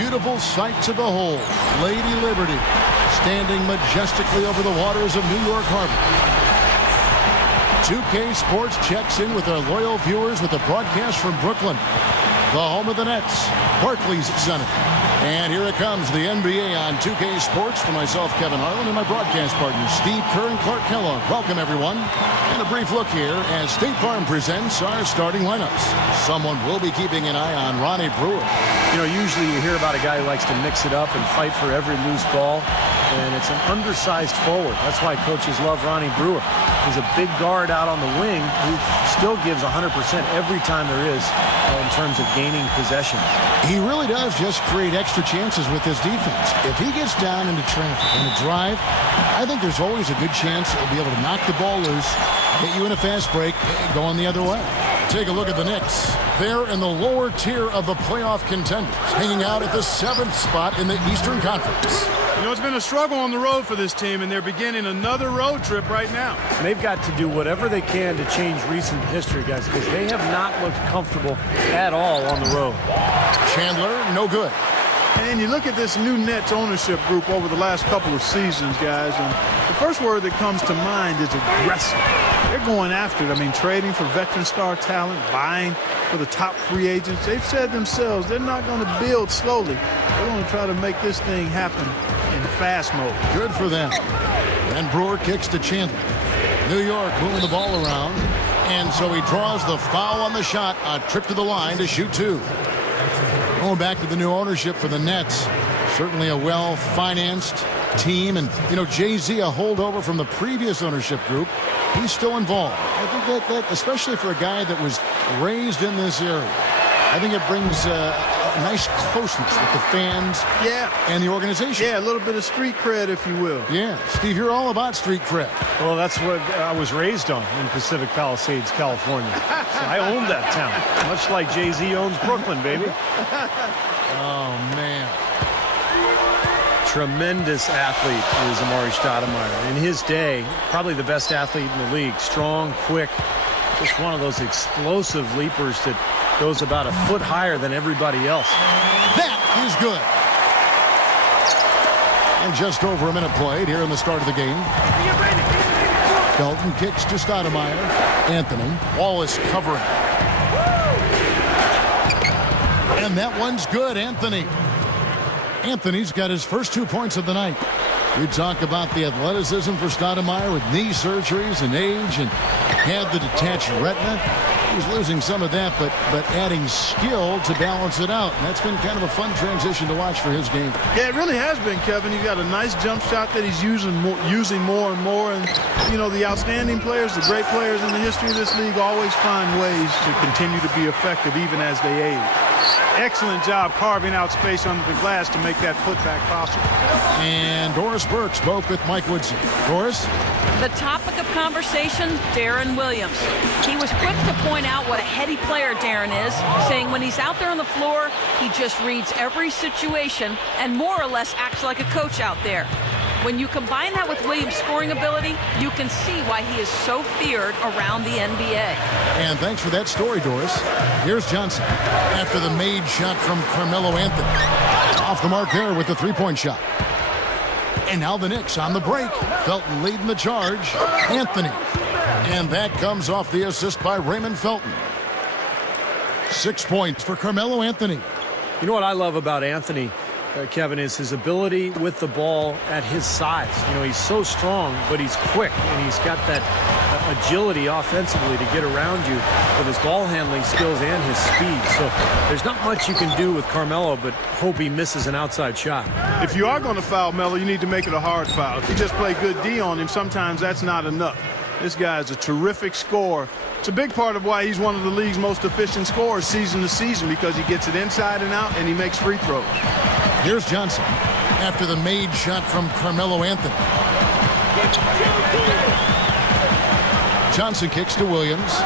beautiful sight to behold. Lady Liberty standing majestically over the waters of New York Harbor. 2K Sports checks in with our loyal viewers with a broadcast from Brooklyn, the home of the Nets, Barclays Center. And here it comes, the NBA on 2K Sports for myself, Kevin Harlan, and my broadcast partners, Steve Kerr and Clark Kellogg. Welcome, everyone. And a brief look here as State Farm presents our starting lineups. Someone will be keeping an eye on Ronnie Brewer. You know, usually you hear about a guy who likes to mix it up and fight for every loose ball, and it's an undersized forward. That's why coaches love Ronnie Brewer. He's a big guard out on the wing who still gives 100% every time there is in terms of gaining possessions. He really does just create extra chances with his defense. If he gets down into traffic in a drive, I think there's always a good chance he'll be able to knock the ball loose, hit you in a fast break, going the other way. Take a look at the Knicks. They're in the lower tier of the playoff contenders, hanging out at the 7th spot in the Eastern Conference. You know, it's been a struggle on the road for this team, and they're beginning another road trip right now. And they've got to do whatever they can to change recent history, guys, because they have not looked comfortable at all on the road. Chandler, no good. And you look at this new Nets ownership group over the last couple of seasons, guys, and the first word that comes to mind is aggressive. They're going after it. I mean, trading for veteran star talent, buying for the top free agents. They've said themselves they're not going to build slowly. They're going to try to make this thing happen in fast mode. Good for them. And Brewer kicks to Chandler. New York moving the ball around. And so he draws the foul on the shot. A trip to the line to shoot two. Going back to the new ownership for the Nets. Certainly a well-financed team. And, you know, Jay-Z, a holdover from the previous ownership group. He's still involved. I think that especially for a guy that was raised in this area, I think it brings a nice closeness with the fans and the organization. Yeah, a little bit of street cred, if you will. Yeah. Steve, you're all about street cred. Well, that's what I was raised on in Pacific Palisades, California. So I own that town, much like Jay-Z owns Brooklyn, baby. Oh, man. Tremendous athlete is Amari Stoudemire. In his day, probably the best athlete in the league. Strong, quick, just one of those explosive leapers that goes about a foot higher than everybody else. That is good. And just over a minute played here in the start of the game. Felton kicks to Stoudemire. Anthony. Wallace covering. And that one's good, Anthony. Anthony's got his first 2 points of the night. You talk about the athleticism for Stoudemire with knee surgeries and age and had the detached retina. He's losing some of that, but adding skill to balance it out. And that's been kind of a fun transition to watch for his game. Yeah, it really has been, Kevin. He's got a nice jump shot that he's using more and more. And, you know, the outstanding players, the great players in the history of this league always find ways to continue to be effective even as they age. Excellent job carving out space under the glass to make that putback possible. And Doris Burke spoke with Mike Woodson. Doris? The topic of conversation, Darren Williams. He was quick to point out what a heady player Darren is, saying when he's out there on the floor, he just reads every situation and more or less acts like a coach out there. When you combine that with Williams' scoring ability, you can see why he is so feared around the NBA. And thanks for that story, Doris. Here's Johnson after the made shot from Carmelo Anthony. Off the mark there with the three-point shot. And now the Knicks on the break. Felton leading the charge. Anthony. And that comes off the assist by Raymond Felton. 6 points for Carmelo Anthony. You know what I love about Anthony, Kevin, is his ability with the ball at his size. You know, he's so strong, but he's quick, and he's got that agility offensively to get around you with his ball handling skills and his speed. So there's not much you can do with Carmelo but hope he misses an outside shot. If you are going to foul Melo, you need to make it a hard foul. If you just play good D on him, sometimes that's not enough. This guy is a terrific scorer. It's a big part of why he's one of the league's most efficient scorers season to season, because he gets it inside and out and he makes free throws. Here's Johnson after the made shot from Carmelo Anthony. Johnson kicks to Williams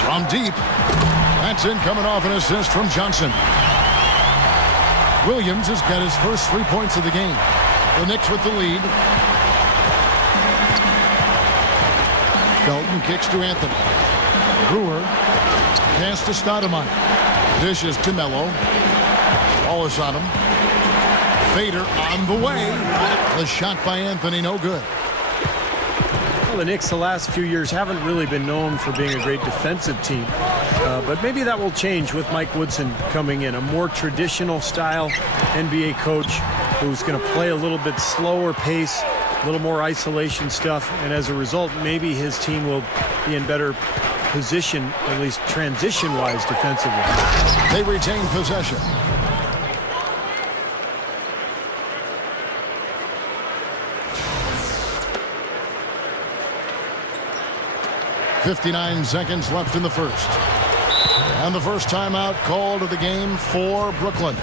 from deep. That's in, coming off an assist from Johnson. Williams has got his first 3 points of the game. The Knicks with the lead. Felton kicks to Anthony. Brewer pass to Stoudemire. Dishes to Melo. Wallace on him. Fader on the way. The shot by Anthony, no good. Well, the Knicks the last few years haven't really been known for being a great defensive team. But maybe that will change with Mike Woodson coming in. A more traditional style NBA coach who's going to play a little bit slower pace, a little more isolation stuff. And as a result, maybe his team will be in better position, at least transition-wise, defensively. They retain possession. .59 seconds left in the first. And the first timeout called of the game for Brooklyn.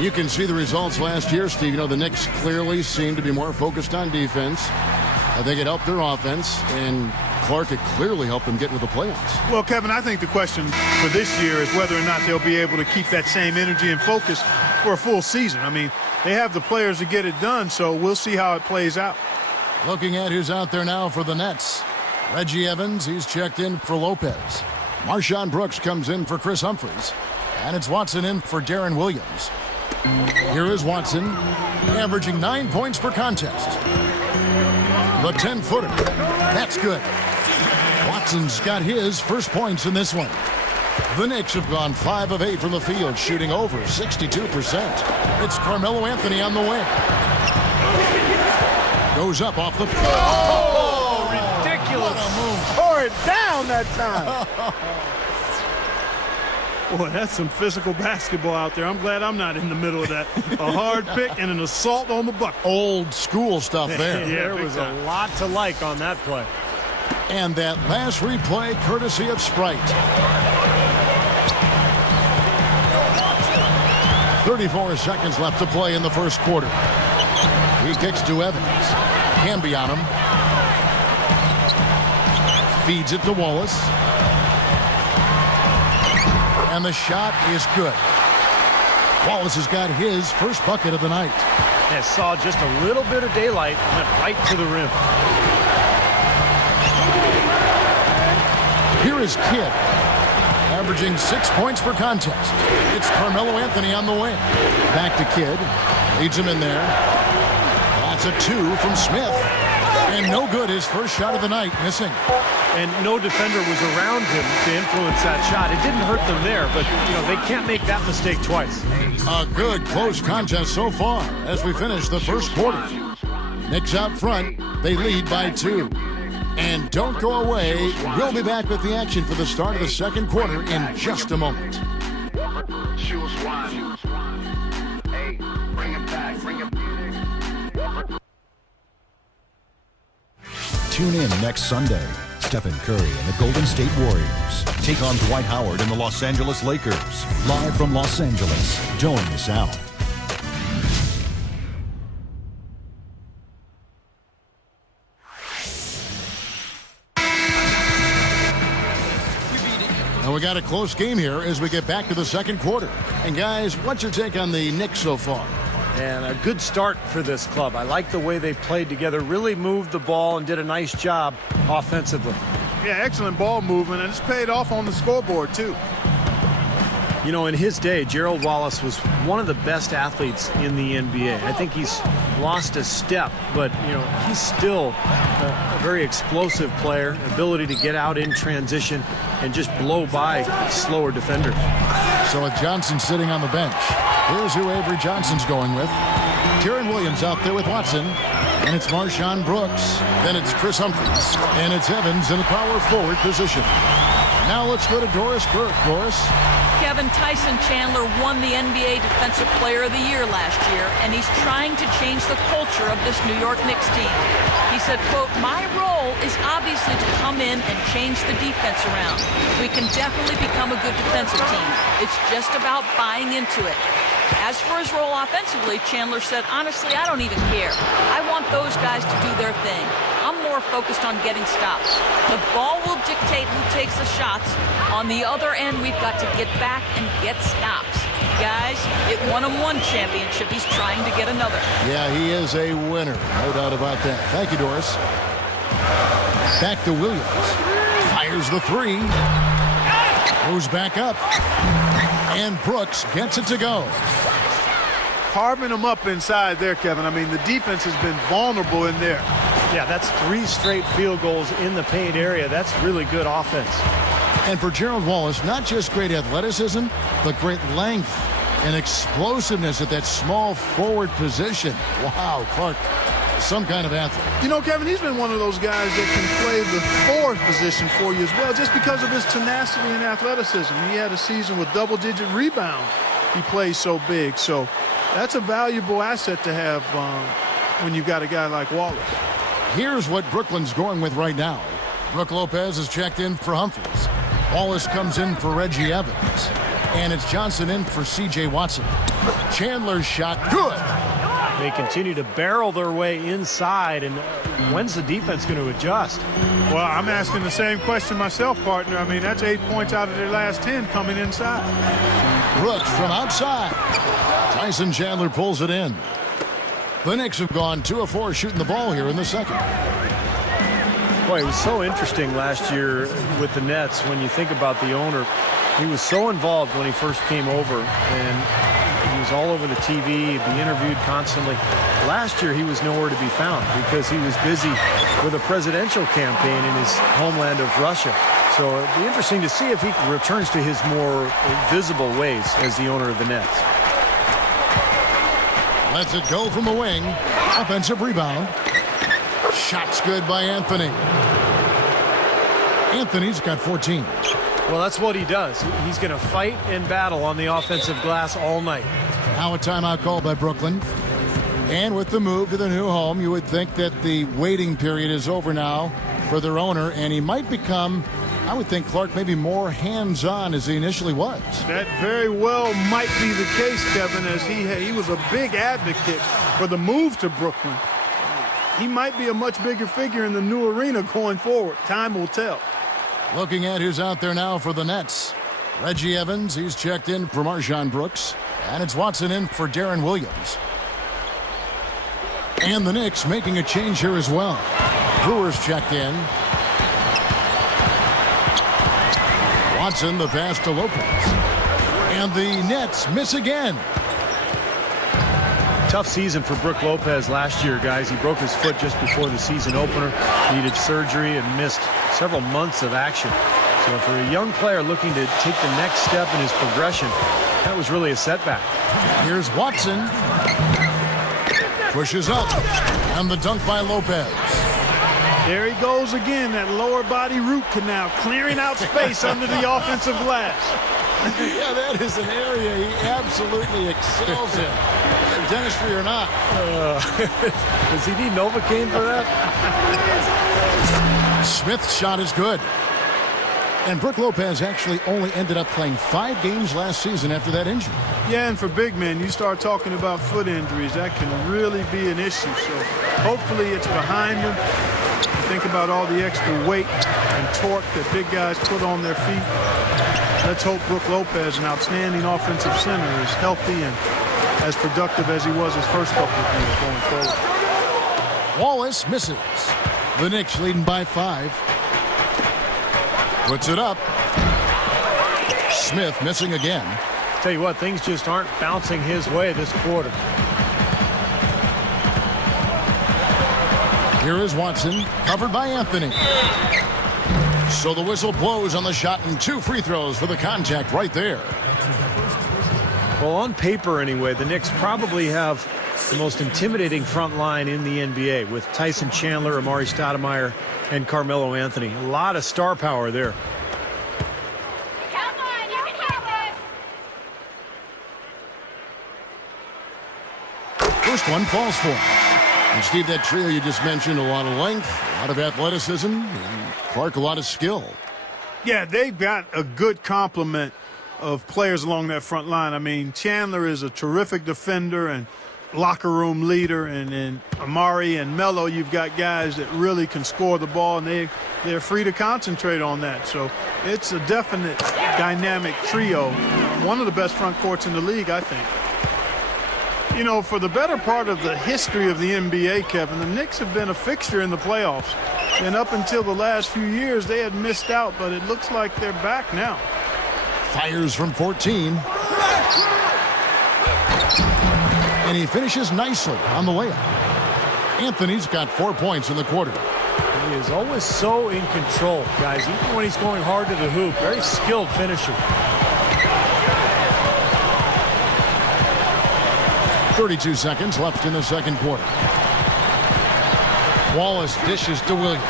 You can see the results last year, Steve. You know, the Knicks clearly seem to be more focused on defense. I think it helped their offense, and Clark, it clearly helped them get into the playoffs. Well, Kevin, I think the question for this year is whether or not they'll be able to keep that same energy and focus for a full season. I mean, they have the players to get it done, so we'll see how it plays out. Looking at who's out there now for the Nets. Reggie Evans, he's checked in for Lopez. Marshawn Brooks comes in for Chris Humphries. And it's Watson in for Darren Williams. Here is Watson, averaging 9 points per contest. The 10-footer. That's good. Watson's got his first points in this one. The Knicks have gone 5 of 8 from the field, shooting over 62%. It's Carmelo Anthony on the wing. Goes up off the... Oh, ridiculous. What a move. Tore it down that time. Boy, that's some physical basketball out there. I'm glad I'm not in the middle of that. A hard pick and an assault on the bucket. Old school stuff there. Yeah, there was a lot to like on that play. And that last replay courtesy of Sprite. 34 seconds left to play in the first quarter. He kicks to Evans. Camby on him. Feeds it to Wallace. And the shot is good. Wallace has got his first bucket of the night. And saw just a little bit of daylight and went right to the rim. Here is Kidd, averaging 6 points per contest. It's Carmelo Anthony on the wing. Back to Kidd. Leads him in there. That's a 2 from Smith. And no good, his first shot of the night, missing. And no defender was around him to influence that shot. It didn't hurt them there, but, you know, they can't make that mistake twice. A good close contest so far as we finish the first quarter. Knicks out front. They lead by 2. And don't go away. We'll be back with the action for the start of the second quarter in just a moment. Tune in next Sunday. Stephen Curry and the Golden State Warriors take on Dwight Howard and the Los Angeles Lakers. Live from Los Angeles. Don't miss out. And we got a close game here as we get back to the second quarter. And guys, what's your take on the Knicks so far? And a good start for this club. I like the way they played together, really moved the ball and did a nice job offensively. Yeah, excellent ball movement, and it's paid off on the scoreboard, too. You know, in his day, Gerald Wallace was one of the best athletes in the NBA. I think he's lost a step, but, you know, he's still a very explosive player, ability to get out in transition and just blow by slower defenders. So with Johnson sitting on the bench, here's who Avery Johnson's going with. Darren Williams out there with Watson. And it's Marshawn Brooks. Then it's Chris Humphries. And it's Evans in the power forward position. Now let's go to Doris Burke. Doris? Kevin, Tyson Chandler won the NBA Defensive Player of the Year last year, and he's trying to change the culture of this New York Knicks team. He said, quote, "My role is obviously to come in and change the defense around. We can definitely become a good defensive team. It's just about buying into it." As for his role offensively, Chandler said, "Honestly, I don't even care. I want those guys to do their thing. I'm more focused on getting stops. The ball will dictate who takes the shots. On the other end, we've got to get back and get stops. Guys, it won him one championship. He's trying to get another." Yeah, he is a winner. No doubt about that. Thank you, Doris. Back to Williams. Fires the 3. Goes back up. And Brooks gets it to go. carving them up inside there, Kevin. I mean, the defense has been vulnerable in there. Yeah, that's 3 straight field goals in the paint area. That's really good offense. And for Gerald Wallace, not just great athleticism, but great length and explosiveness at that small forward position. Wow, Clark, some kind of athlete. You know, Kevin, he's been one of those guys that can play the forward position for you as well, just because of his tenacity and athleticism. He had a season with double-digit rebounds. He plays so big. So that's a valuable asset to have when you've got a guy like Wallace. Here's what Brooklyn's going with right now. Brook Lopez is checked in for Humphries. Wallace comes in for Reggie Evans. And it's Johnson in for C.J. Watson. Chandler's shot, good. They continue to barrel their way inside, and when's the defense going to adjust? Well, I'm asking the same question myself, partner. I mean, that's 8 points out of their last 10 coming inside. Brooks from outside. Tyson Chandler pulls it in. The Knicks have gone 2 of 4 shooting the ball here in the second. Boy, it was so interesting last year with the Nets when you think about the owner. He was so involved when he first came over, and he was all over the TV, he'd be interviewed constantly. Last year, he was nowhere to be found because he was busy with a presidential campaign in his homeland of Russia. So it'd be interesting to see if he returns to his more visible ways as the owner of the Nets. Lets it go from the wing. Offensive rebound. Shot's good by Anthony. Anthony's got 14. Well, that's what he does. He's going to fight and battle on the offensive glass all night. Now a timeout called by Brooklyn. And with the move to the new home, you would think that the waiting period is over now for their owner, and he might become, I would think, Clark, maybe more hands-on as he initially was. That very well might be the case, Kevin, as he was a big advocate for the move to Brooklyn. He might be a much bigger figure in the new arena going forward. Time will tell. Looking at who's out there now for the Nets. Reggie Evans, he's checked in for Marshawn Brooks. And it's Watson in for Darren Williams. And the Knicks making a change here as well. Brewer's checked in. Watson, the pass to Lopez. And the Nets miss again. Tough season for Brook Lopez last year, guys. He broke his foot just before the season opener, needed surgery, and missed several months of action. So for a young player looking to take the next step in his progression, that was really a setback. Here's Watson. Pushes up. And the dunk by Lopez. There he goes again, that lower body root canal, clearing out space under the offensive glass. Yeah, that is an area he absolutely excels in. Dentistry or not. Does he need Novocaine for that? Smith's shot is good. And Brook Lopez actually only ended up playing 5 games last season after that injury. Yeah, and for big men, you start talking about foot injuries, that can really be an issue. So hopefully it's behind him. You think about all the extra weight and torque that big guys put on their feet. Let's hope Brook Lopez, an outstanding offensive center, is healthy and as productive as he was his first couple of years going forward. Wallace misses. The Knicks leading by 5. Puts it up. Smith missing again. Tell you what, things just aren't bouncing his way this quarter. Here is Watson, covered by Anthony. So the whistle blows on the shot and 2 free throws for the contact right there. Well, on paper anyway, the Knicks probably have the most intimidating front line in the NBA with Tyson Chandler, Amari Stoudemire, and Carmelo Anthony. A lot of star power there. Come on, you can have this. First one falls for him. And Steve, that trio you just mentioned, a lot of length, a lot of athleticism, and Clark, a lot of skill. Yeah, they've got a good complement of players along that front line. I mean, Chandler is a terrific defender and locker room leader, and Amari and Melo, you've got guys that really can score the ball, and they're free to concentrate on that. So it's a definite dynamic trio. One of the best front courts in the league, I think. You know, for the better part of the history of the NBA, Kevin, the Knicks have been a fixture in the playoffs. And up until the last few years, they had missed out, but it looks like they're back now. Fires from 14. And he finishes nicely on the layup. Anthony's got 4 points in the quarter. He is always so in control, guys, even when he's going hard to the hoop. Very skilled finisher. 32 seconds left in the second quarter. Wallace dishes to Williams.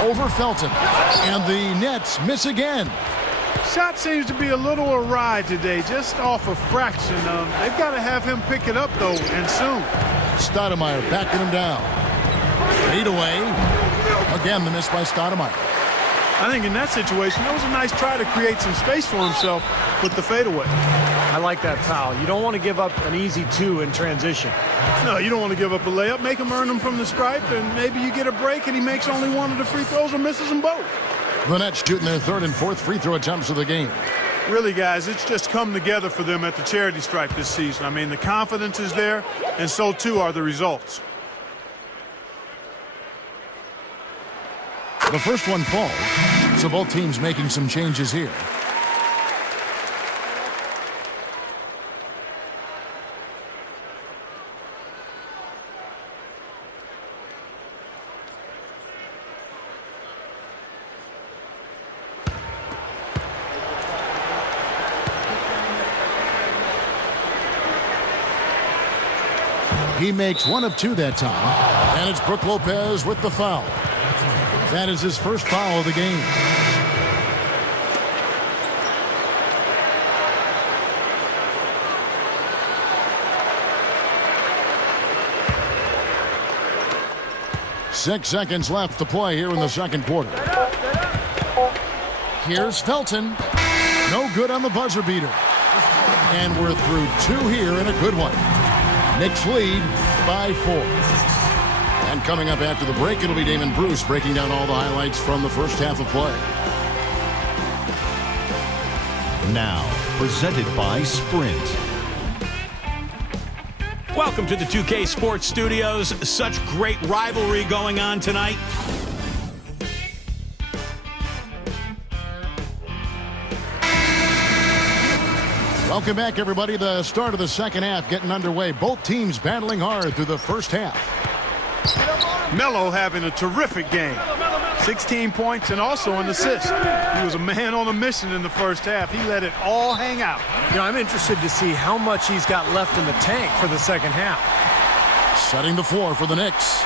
Over Felton. And the Nets miss again. Shot seems to be a little awry today, just off a fraction. They've got to have him pick it up, though, and soon. Stoudemire backing him down. Fade away. Again, the miss by Stoudemire. I think in that situation, it was a nice try to create some space for himself with the fadeaway. I like that foul. You don't want to give up an easy 2 in transition. No, you don't want to give up a layup. Make him earn them from the stripe, and maybe you get a break and he makes only one of the free throws or misses them both. The Nets shooting their third and fourth free throw attempts of the game. Really, guys, it's just come together for them at the charity stripe this season. I mean, the confidence is there, and so too are the results. The first one falls, so both teams making some changes here. He makes 1 of 2 that time, and it's Brook Lopez with the foul. That is his first foul of the game. Six seconds left to play here in the second quarter. Here's Felton. No good on the buzzer beater. And we're through 2 here in a good one. Knicks lead by 4. And coming up after the break, it'll be Damon Bruce breaking down all the highlights from the first half of play. Now, presented by Sprint. Welcome to the 2K Sports Studios. Such great rivalry going on tonight. Welcome back, everybody. The start of the second half getting underway. Both teams battling hard through the first half. Melo having a terrific game. 16 points and also an assist. He was a man on a mission in the first half. He let it all hang out. You know, I'm interested to see how much he's got left in the tank for the second half. Setting the floor for the Knicks.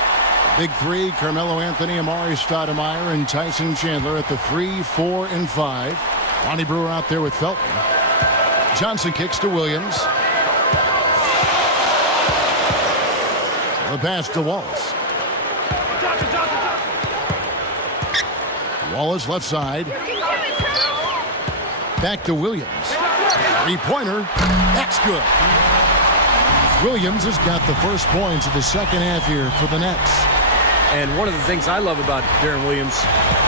Big 3, Carmelo Anthony, Amari Stoudemire, and Tyson Chandler at the 3, 4, and 5. Lonnie Brewer out there with Felton. Johnson kicks to Williams. The pass to Wallace. Wallace left side. Back to Williams. Three-pointer. That's good. Williams has got the first points of the second half here for the Nets. And one of the things I love about Deron Williams,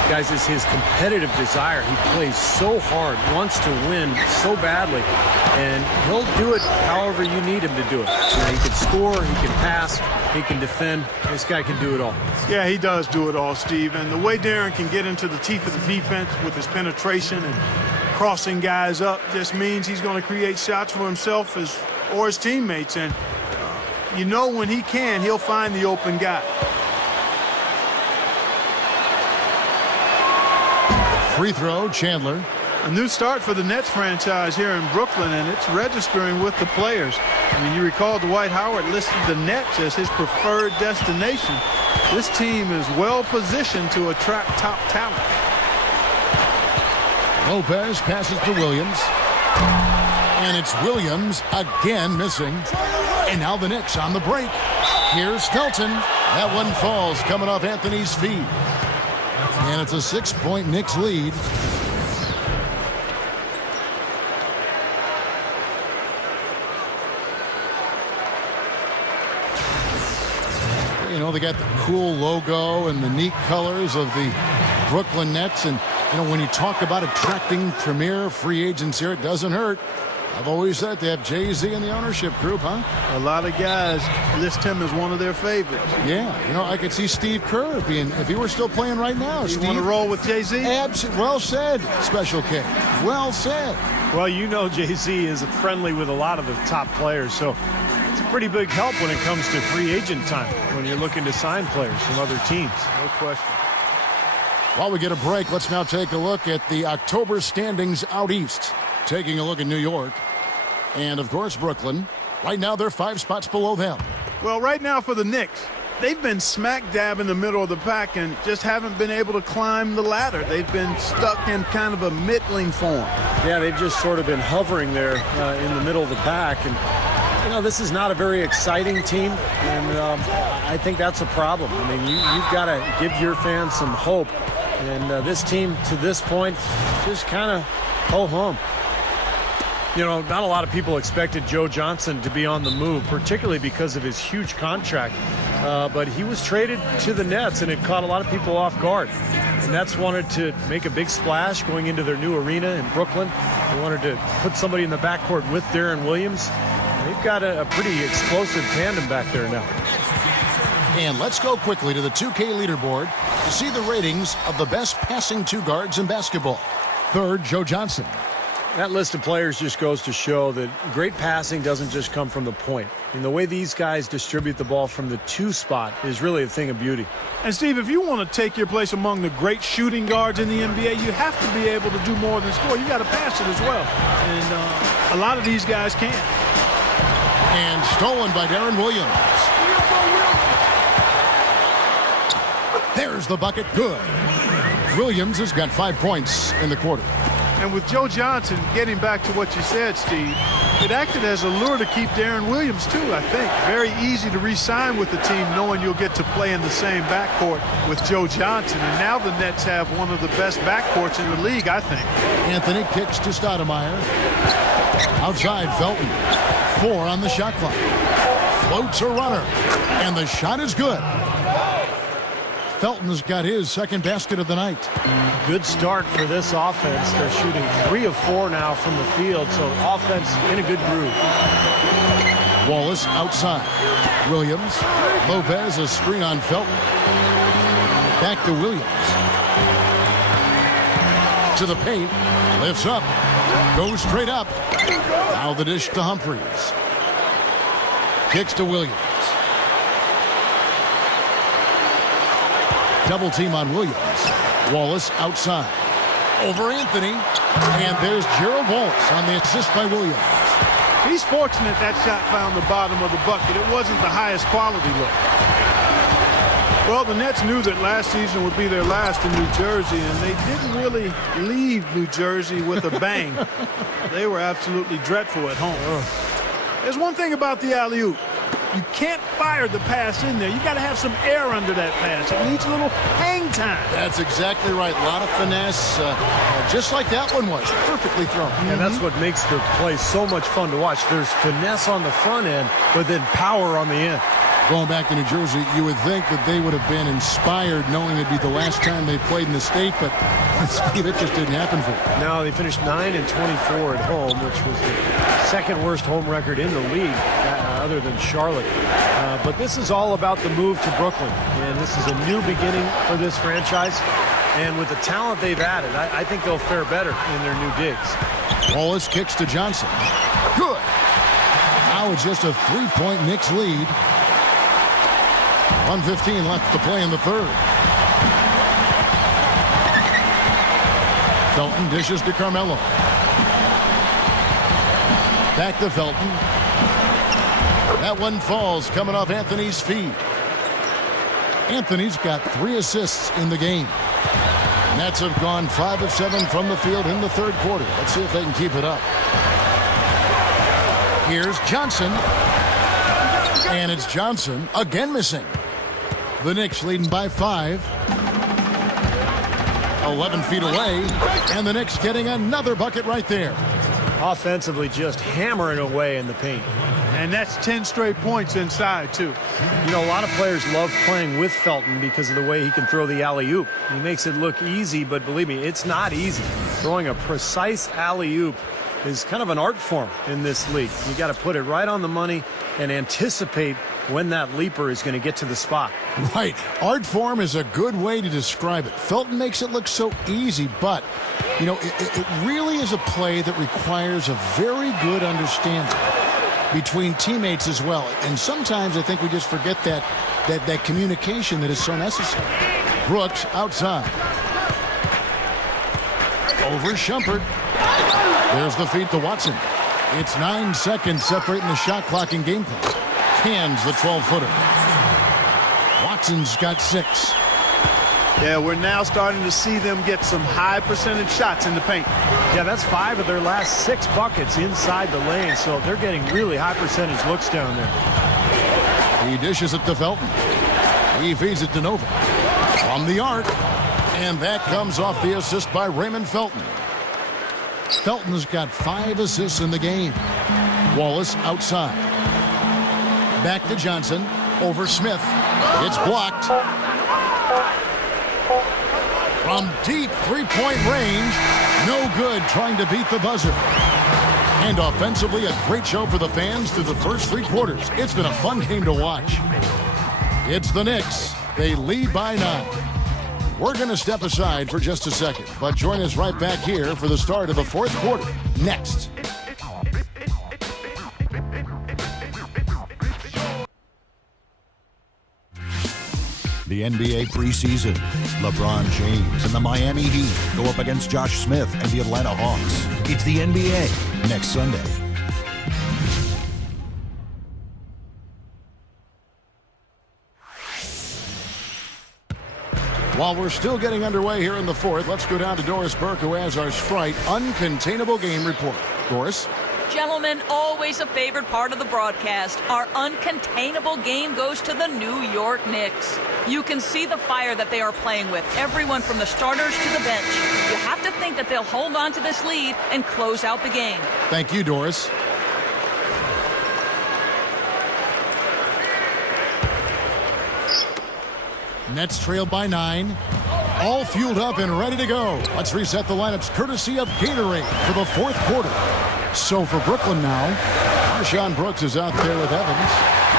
guys, is his competitive desire. He plays so hard, wants to win so badly, and he'll do it however you need him to do it. You know, he can score, he can pass, he can defend. This guy can do it all. Yeah, he does do it all, Steve. And the way Deron can get into the teeth of the defense with his penetration and crossing guys up just means he's going to create shots for himself or his teammates. And you know when he can, he'll find the open guy. Free throw, Chandler. A new start for the Nets franchise here in Brooklyn, and it's registering with the players. I mean, you recall Dwight Howard listed the Nets as his preferred destination. This team is well positioned to attract top talent. Lopez passes to Williams. And it's Williams again missing. And now the Knicks on the break. Here's Felton. That one falls coming off Anthony's feet. And it's a 6-point Knicks lead. You know, they got the cool logo and the neat colors of the Brooklyn Nets. And, you know, when you talk about attracting premier free agents here, it doesn't hurt. I've always said they have Jay-Z in the ownership group, huh? A lot of guys list him as one of their favorites. Yeah, you know, I could see Steve Kerr being, if he were still playing right now. You want to roll with Jay-Z? Absolutely. Well said, Special K. Well said. Well, you know Jay-Z is friendly with a lot of the top players, so It's a pretty big help when it comes to free agent time, when you're looking to sign players from other teams. No question. While we get a break, let's now take a look at the October standings out east. Taking a look at New York and, of course, Brooklyn. Right now, they're 5 spots below them. Well, right now for the Knicks, they've been smack dab in the middle of the pack and just haven't been able to climb the ladder. They've been stuck in kind of a middling form. Yeah, they've just sort of been hovering there in the middle of the pack. And, you know, this is not a very exciting team, and I think that's a problem. I mean, you've got to give your fans some hope. And this team, to this point, just kind of ho-hum. You know, not a lot of people expected Joe Johnson to be on the move, particularly because of his huge contract. But he was traded to the Nets, and it caught a lot of people off guard. The Nets wanted to make a big splash going into their new arena in Brooklyn. They wanted to put somebody in the backcourt with Darren Williams. They've got a pretty explosive tandem back there now. And let's go quickly to the 2K leaderboard to see the ratings of the best passing two guards in basketball. Third, Joe Johnson. That list of players just goes to show that great passing doesn't just come from the point. And the way these guys distribute the ball from the 2 spot is really a thing of beauty. And, Steve, if you want to take your place among the great shooting guards in the NBA, you have to be able to do more than score. You got to pass it as well. And a lot of these guys can. And stolen by Darren Williams. There's the bucket. Good. Williams has got 5 points in the quarter. And with Joe Johnson, getting back to what you said, Steve, it acted as a lure to keep Darren Williams, too, I think. Very easy to re-sign with the team knowing you'll get to play in the same backcourt with Joe Johnson. And now the Nets have one of the best backcourts in the league, I think. Anthony kicks to Stoudemire. Outside, Felton. 4 on the shot clock. Floats a runner. And the shot is good. Felton's got his second basket of the night. Good start for this offense. They're shooting 3 of 4 now from the field, so offense in a good groove. Wallace outside. Williams. Lopez, a screen on Felton. Back to Williams. To the paint. Lifts up. Goes straight up. Now the dish to Humphries. Kicks to Williams. Double team on Williams. Wallace outside. Over Anthony. And there's Gerald Wallace on the assist by Williams. He's fortunate that shot found the bottom of the bucket. It wasn't the highest quality look. Well, the Nets knew that last season would be their last in New Jersey, and they didn't really leave New Jersey with a bang. They were absolutely dreadful at home. There's one thing about the alley-oop. You can't fire the pass in there. You got to have some air under that pass. It needs a little hang time. That's exactly right. A lot of finesse, just like that one was. Perfectly thrown. And that's what makes the play so much fun to watch. There's finesse on the front end, but then power on the end. Going back to New Jersey, you would think that they would have been inspired knowing it'd be the last time they played in the state, but Steve, it just didn't happen for them. No, they finished 9-24 at home, which was the second worst home record in the league, other than Charlotte. But this is all about the move to Brooklyn, and this is a new beginning for this franchise. And with the talent they've added, I think they'll fare better in their new digs. Wallace kicks to Johnson. Good. Now it's just a 3-point Knicks lead. 1:15 left to play in the third. Felton dishes to Carmelo. Back to Felton. That one falls coming off Anthony's feet. Anthony's got 3 assists in the game. Nets have gone 5 of 7 from the field in the third quarter. Let's see if they can keep it up. Here's Johnson. And it's Johnson again missing. The Knicks leading by 5. 11 feet away. And the Knicks getting another bucket right there. Offensively just hammering away in the paint. And that's 10 straight points inside, too. You know, a lot of players love playing with Felton because of the way he can throw the alley-oop. He makes it look easy, but believe me, it's not easy. Throwing a precise alley-oop is kind of an art form in this league. You got to put it right on the money and anticipate when that leaper is going to get to the spot. Right. Art form is a good way to describe it. Felton makes it look so easy, but, you know, it really is a play that requires a very good understanding. between teammates as well. And sometimes I think we just forget that communication that is so necessary. Brooks outside. Over Shumpert. There's the feed to Watson. It's 9 seconds separating the shot clock and game clock. Hands the 12-footer. Watson's got 6. Yeah, we're now starting to see them get some high percentage shots in the paint. Yeah, that's 5 of their last 6 buckets inside the lane, so they're getting really high percentage looks down there. He dishes it to Felton. He feeds it to Nova. From the arc. And that comes off the assist by Raymond Felton. Felton's got 5 assists in the game. Wallace outside. Back to Johnson. Over Smith. It's blocked. From deep three-point range. No good trying to beat the buzzer. And offensively, a great show for the fans through the first 3 quarters. It's been a fun game to watch. It's the Knicks. They lead by 9. We're going to step aside for just a second, but join us right back here for the start of the 4th quarter. Next. The NBA preseason. LeBron James and the Miami Heat go up against Josh Smith and the Atlanta Hawks. It's the NBA next Sunday. While we're still getting underway here in the 4th, let's go down to Doris Burke, who has our Sprite Uncontainable Game Report. Doris? Gentlemen, always a favorite part of the broadcast. Our uncontainable game goes to the New York Knicks. You can see the fire that they are playing with, everyone from the starters to the bench. You have to think that they'll hold on to this lead and close out the game. Thank you, Doris. Nets trail by 9. All fueled up and ready to go. Let's reset the lineups courtesy of Gatorade for the 4th quarter. So for Brooklyn now, Marshawn Brooks is out there with Evans.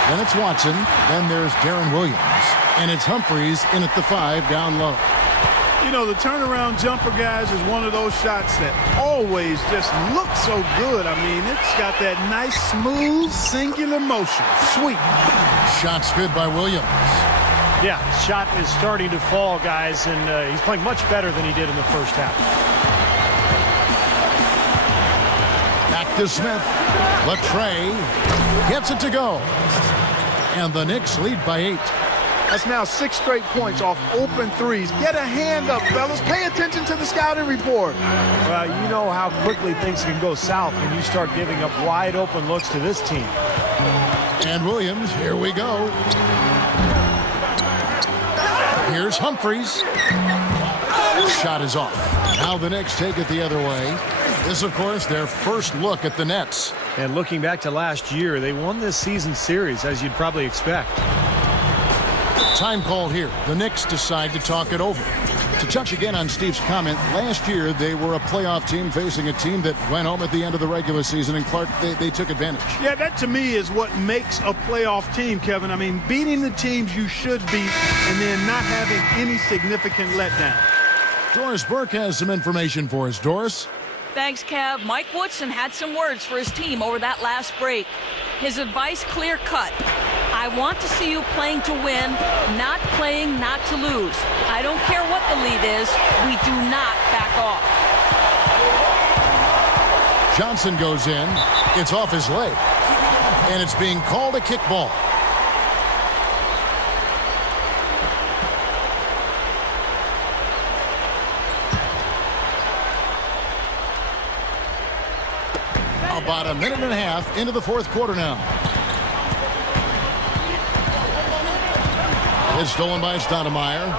Then it's Watson. Then there's Darren Williams. And it's Humphries in at the 5 down low. You know, the turnaround jumper, guys, is one of those shots that always just looks so good. I mean, it's got that nice, smooth, singular motion. Sweet. Shots good by Williams. Yeah, shot is starting to fall, guys, and he's playing much better than he did in the first half. Back to Smith. Latrey gets it to go. And the Knicks lead by 8. That's now 6 straight points off open threes. Get a hand up, fellas. Pay attention to the scouting report. Well, you know how quickly things can go south when you start giving up wide open looks to this team. And Williams, here we go. Here's Humphries. Shot is off. Now the Knicks take it the other way. This, of course, their first look at the Nets. And looking back to last year, they won this season series, as you'd probably expect. Time called here. The Knicks decide to talk it over. To touch again on Steve's comment, last year they were a playoff team facing a team that went home at the end of the regular season, and Clark, they took advantage. Yeah, that to me is what makes a playoff team, Kevin. I mean, beating the teams you should beat and then not having any significant letdown. Doris Burke has some information for us. Doris? Thanks, Kev. Mike Woodson had some words for his team over that last break. His advice clear-cut. I want to see you playing to win, not playing not to lose. I don't care what the lead is. We do not back off. Johnson goes in. It's off his leg. And it's being called a kickball. About a minute and a half into the 4th quarter now. It's stolen by Stoudemire.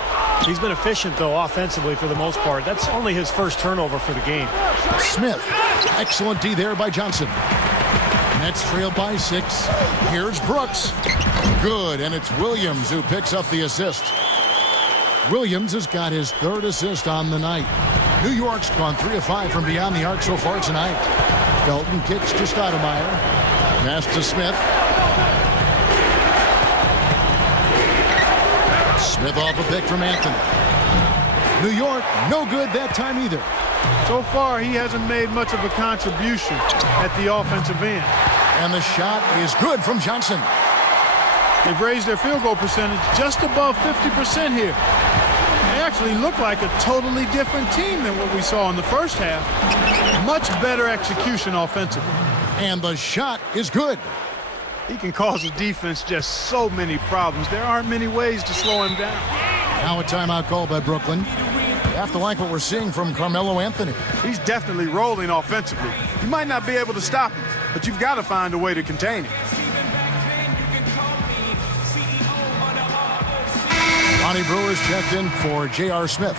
He's been efficient, though, offensively for the most part. That's only his first turnover for the game. Smith. Excellent D there by Johnson. Nets trail by 6. Here's Brooks. Good, and it's Williams who picks up the assist. Williams has got his 3rd assist on the night. New York's gone 3 of 5 from beyond the arc so far tonight. Felton kicks to Stoudemire. Pass to Smith. Smith off a pick from Anthony. New York, no good that time either. So far, he hasn't made much of a contribution at the offensive end. And the shot is good from Johnson. They've raised their field goal percentage just above 50% here. They actually look like a totally different team than what we saw in the first half. Much better execution offensively. And the shot is good. He can cause the defense just so many problems. There aren't many ways to slow him down. Now a timeout call by Brooklyn. You have to like what we're seeing from Carmelo Anthony. He's definitely rolling offensively. You might not be able to stop him, but you've got to find a way to contain him. Lonnie Brewer's checked in for J.R. Smith.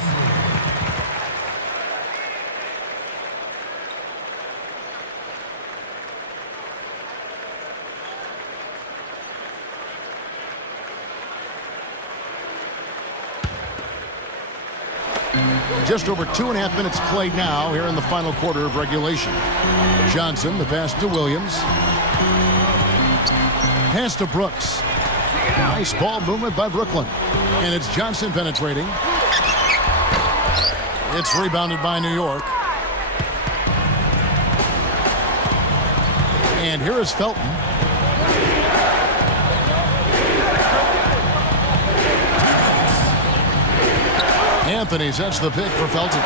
Just over 2.5 minutes played now here in the final quarter of regulation. Johnson, the pass to Williams. Pass to Brooks. Nice ball movement by Brooklyn. And it's Johnson penetrating. It's rebounded by New York. And here is Felton. Anthony sets the pick for Felton.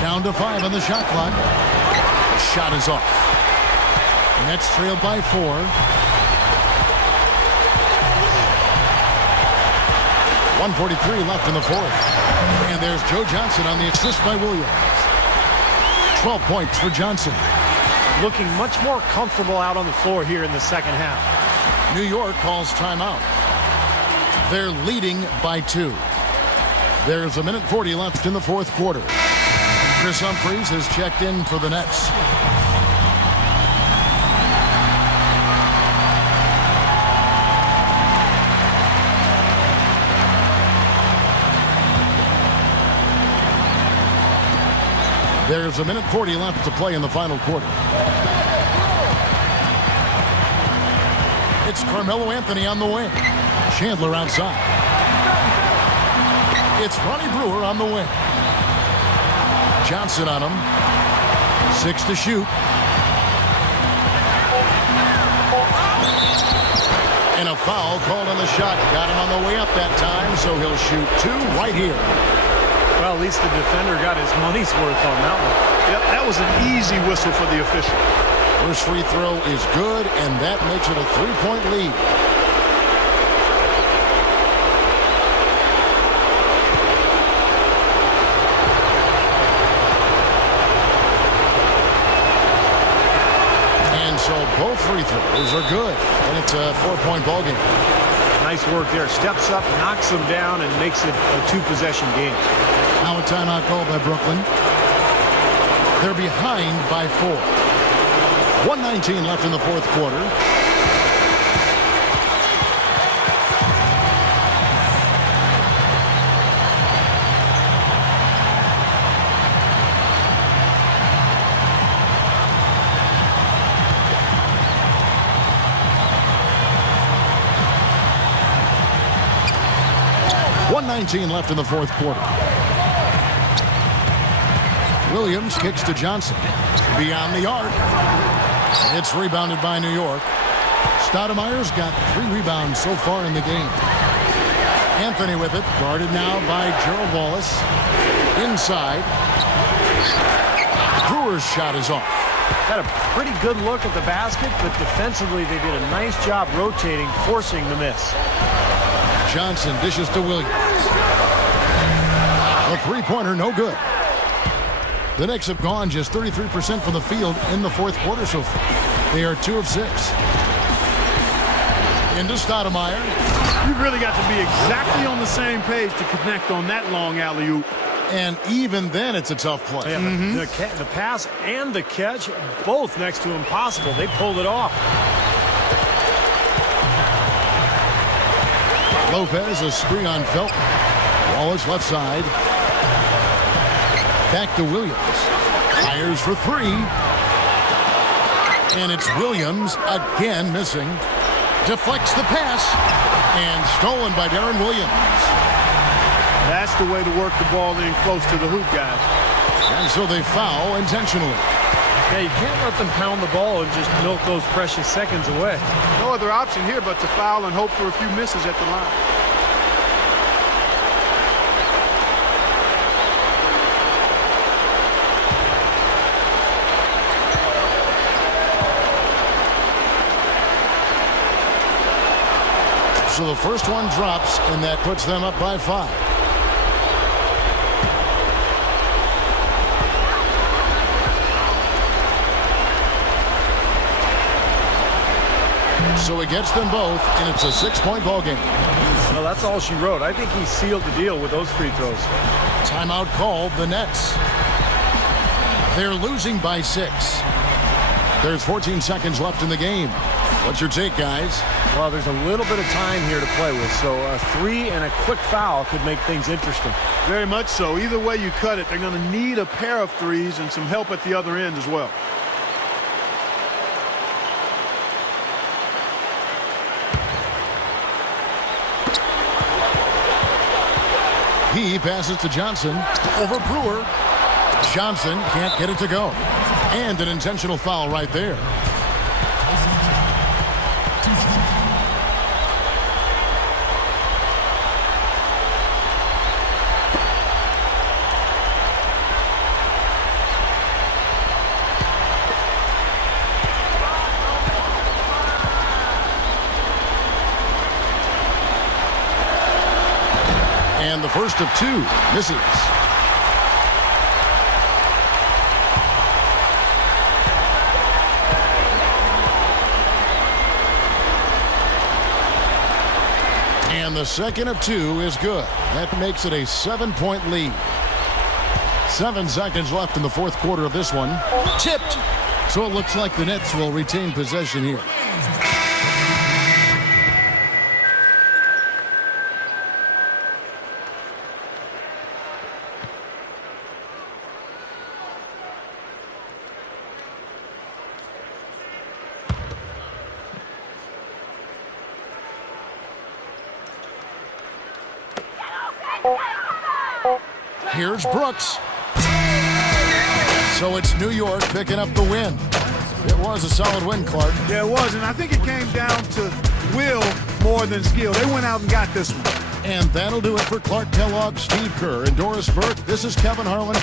Down to 5 on the shot clock. The shot is off. Nets trailed by 4. 1:43 left in the fourth. And there's Joe Johnson on the assist by Williams. 12 points for Johnson. Looking much more comfortable out on the floor here in the second half. New York calls timeout. They're leading by 2. There's 1:40 left in the fourth quarter. Chris Humphries has checked in for the Nets. There's 1:40 left to play in the final quarter. It's Carmelo Anthony on the wing. Chandler outside. It's Ronnie Brewer on the wing. Johnson on him. 6 to shoot. And a foul called on the shot. Got him on the way up that time, so he'll shoot 2 right here. Well, at least the defender got his money's worth on that one. Yep, that was an easy whistle for the official. First free throw is good, and that makes it a 3-point lead. And so both free throws are good, and it's a 4-point ball game. Nice work there. Steps up, knocks them down, and makes it a 2-possession game. Now a timeout call by Brooklyn. They're behind by 4. 1:19 left in the fourth quarter. .119 left in the fourth quarter. Williams kicks to Johnson. Beyond the arc. It's rebounded by New York. Stoudemire's got 3 rebounds so far in the game. Anthony with it. Guarded now by Gerald Wallace. Inside. Brewer's shot is off. Had a pretty good look at the basket, but defensively they did a nice job rotating, forcing the miss. Johnson dishes to Williams. A 3-pointer, no good. The Knicks have gone just 33% from the field in the fourth quarter so far. They are 2 of 6. Into Stoudemire. You really got to be exactly on the same page to connect on that long alley-oop. And even then, it's a tough play. Yeah, the pass and the catch, both next to impossible. They pulled it off. Lopez, a screen on Felton. Wallace left side. Back to Williams. Fires for 3. And it's Williams again missing. Deflects the pass. And stolen by Darren Williams. That's the way to work the ball in close to the hoop, guys. And so they foul intentionally. Yeah, you can't let them pound the ball and just milk those precious seconds away. No other option here but to foul and hope for a few misses at the line. So the first one drops, and that puts them up by 5. So he gets them both, and it's a 6-point ball game. Well, that's all she wrote. I think he sealed the deal with those free throws. Timeout called, the Nets. They're losing by 6. There's 14 seconds left in the game. What's your take, guys? Well, there's a little bit of time here to play with, so a 3 and a quick foul could make things interesting. Very much so. Either way you cut it, they're going to need a pair of threes and some help at the other end as well. He passes to Johnson over Brewer. Johnson can't get it to go. And an intentional foul right there. And the first of 2 misses. And the second of 2 is good. That makes it a 7-point lead. 7 seconds left in the fourth quarter of this one. Tipped. So it looks like the Nets will retain possession here. Here's Brooks. So it's New York picking up the win. It was a solid win, Clark. Yeah, it was, and I think it came down to will more than skill. They went out and got this one. And that'll do it for Clark Kellogg, Steve Kerr, and Doris Burke. This is Kevin Harlan.